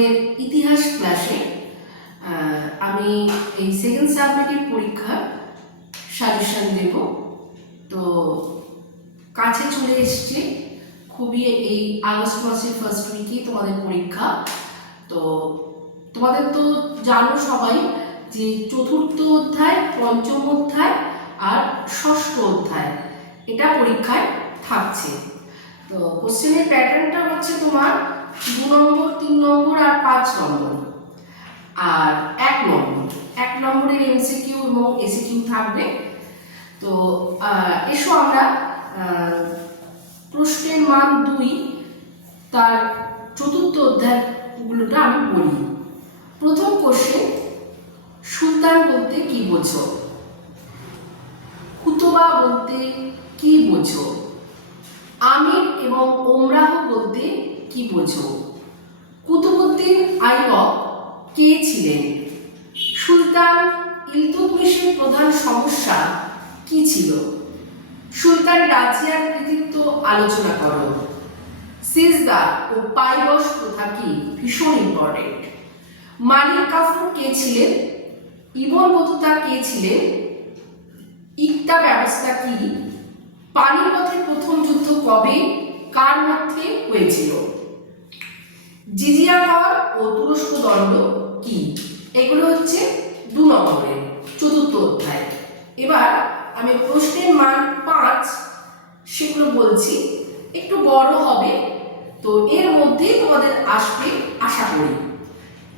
তোমাদের ইতিহাস ক্লাসে আমি এই সেকেন্ড সাবজেক্টের পরীক্ষার সাজেশন দেব। তো কাছে চলে এসছে খুবই, এই আগস্ট মাসের ফার্স্ট উইকেই তোমাদের পরীক্ষা। তো তোমাদের তো জানো সবাই যে চতুর্থ অধ্যায়, পঞ্চম অধ্যায় আর ষষ্ঠ অধ্যায় এটা পরীক্ষায় থাকছে। তো কোশ্চেনের প্যাটার্নটা হচ্ছে তোমার 2 নম্বর, 3 নম্বর আর 5 নম্বর আর 1 নম্বরের এমসিকিউ এবং এসিকিউ থাকবে। তো এসো আমরা প্রশ্নের মান 2 তার চতুর্থ অধ্যায়গুলোটা আমি বলি। প্রথম কোশ্চেন, সুলতান বলতে কি বোঝো? কুতুবা বলতে কি বোঝো? আমির এবং ওমরাহ বলতে কি বোঝো? কুতুবউদ্দিন আইবক কে ছিলেন? সুলতান ইলতুৎমিশের প্রধান সমস্যা কি ছিল? সুলতান রাজিয়ার কৃতিত্ব আলোচনা করো। সিজদা ও পাইবস প্রথা কি? ভীষণ ইম্পর্টেন্ট। মালিক কাফুর কে ছিলেন? ইবন বতুতা কে ছিলেন? ইকতা ব্যবস্থা কি? পানিপথের প্রথম যুদ্ধ কবে, কার মধ্যে হয়েছিল? জিজিয়া কর ও তুরস্ক দণ্ড কি? এগুলো হচ্ছে 2 নম্বরের চতুর্থ অধ্যায়। এবার আমি প্রশ্নের মান 5 সেগুলো বলছি, একটু বড় হবে, তো এর মধ্যেই তোমাদের আসবে আশা করি।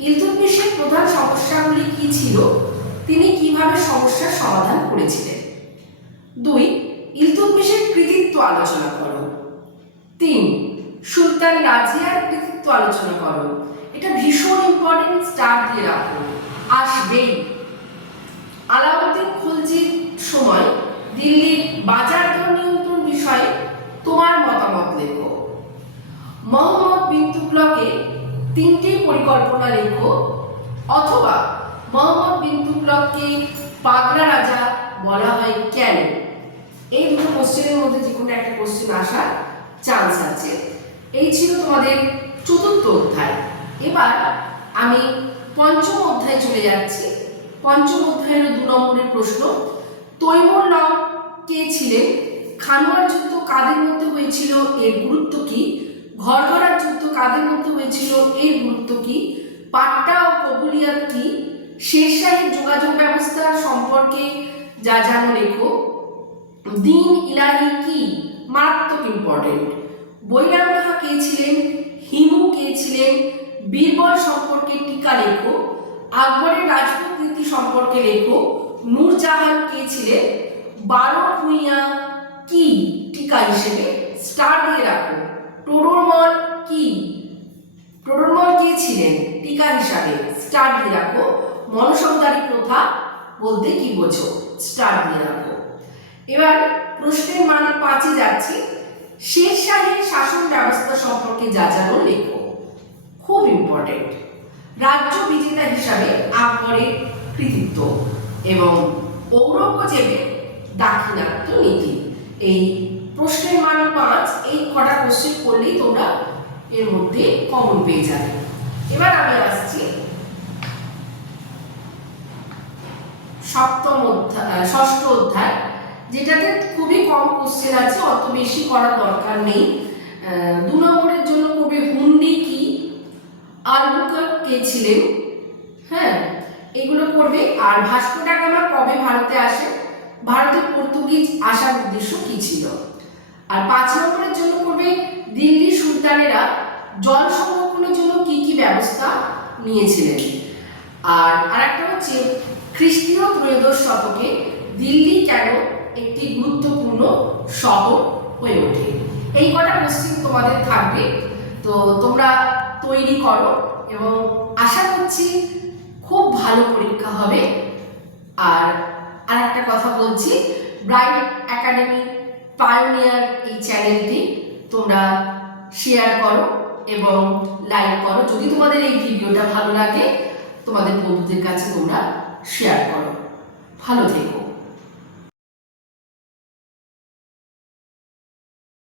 ইলতুৎমিশের প্রধান সমস্যাগুলি কি ছিল? তিনি কিভাবে সমস্যার সমাধান করেছিলেন? 2, ইলতুৎমিশের কৃতিত্ব আলোচনা করো। 3, সুলতান রাজিয়ার কৃতিত্ব আলোচনা করো। এটা ভীষণ ইম্পর্টেন্ট, স্টার দিয়ে রাখো, আসবেই। আলাউদ্দিন খলজির সময় দিল্লির বাজার দর নিয়ন্ত্রণ বিষয়ে তোমার মতামত লেখো। মোহাম্মদ বিন তুগলকের 3টি পরিকল্পনা লেখো, অথবা মোহাম্মদ বিন তুগলককে পাগলা রাজা বলা হয় কেন? এই দুটো কোশ্চেনের মধ্যে যে কোনো একটা কোশ্চেন আসার চান্স আছে। এই ছিল তোমাদের চতুর্থ অধ্যায়। এবার আমি পঞ্চম অধ্যায়ে চলে যাচ্ছি। পঞ্চম অধ্যায়ের 2 নম্বরের প্রশ্ন, তৈমুর লং কে ছিলেন? খানোয়ার যুদ্ধ কাদের মধ্যে হয়েছিল, এর গুরুত্ব কি? ঘরঘরার যুদ্ধ কাদের মধ্যে হয়েছিল, এর গুরুত্ব কি? পাট্টা ও কবুলিয়াত কি? শেরশাহী যোগাযোগ ব্যবস্থা সম্পর্কে যা জানো লেখো। দিন ইলাহি কি? মারাত্মক ইম্পর্টেন্ট। বৈরাম খাঁ কে ছিলেন? হিমু কে ছিলেন? বীরবল সম্পর্কে টিকা লেখো। আকবরের রাজপুত নীতি সম্পর্কে লেখো। নূরজাহান কে ছিলেন? 12 ভূঁইয়া কি? টিকা হিসেবে স্টার দিয়ে রাখো। টোডরমল কি? টোডরমল কে ছিলেন? টিকা হিসাবে স্টার দিয়ে রাখো। মনসবদারি প্রথা বলতে কি বোঝো? স্টার দিয়ে রাখো। এবার প্রশ্নের মান 5 যাচ্ছি। শেরশাহী শাসন ব্যবস্থা সম্পর্কে যা জানো লেখো, খুব ইম্পর্টেন্ট। রাজ্য বিজেতা হিসাবে আকবরের কৃতিত্ব এবং ঔরঙ্গজেবের দাক্ষিণাত্য নীতি। এই প্রশ্নের মান 5, এই কটা কোশ্চেন করলেই তোমরা এর মধ্যে কমন পেয়ে যাবে। এবার আমি আসছি ষষ্ঠ অধ্যায়, যেটাতে খুবই কম কোশ্চেন আছে, অত বেশি করার দরকার নেই। 2 নম্বরের জন্য করবে হুন্ডি কি? আলবুকার কে ছিলেন? হ্যাঁ, এগুলো করবে। আর ভাস্কো ডা গামা কবে ভারতে আসে? ভারতে পর্তুগিজ আসার উদ্দেশ্য কি ছিল? আর 5 নম্বরের জন্য করবে দিল্লি সুলতানেরা জল সংরক্ষণের জন্য কি কি ব্যবস্থা নিয়েছিলেন? আর আরেকটা হচ্ছে খ্রিস্টীয় ত্রয়োদশ শতকে দিল্লি কেন একটি গুরুত্বপূর্ণ শহর হয়ে ওঠে? এই কটা কোশ্চেন তোমাদের থাকবে, তো তোমরা তৈরি করো এবং আশা করছি খুব ভালো পরীক্ষা হবে। আর আরেকটা কথা বলছি, ব্রাইট একাডেমি পায়োনিয়ার এই চ্যানেলটি তোমরা শেয়ার করো এবং লাইক করো। যদি তোমাদের এই ভিডিওটা ভালো লাগে, তোমাদের বন্ধুদের কাছে তোমরা শেয়ার করো। ভালো থেকো।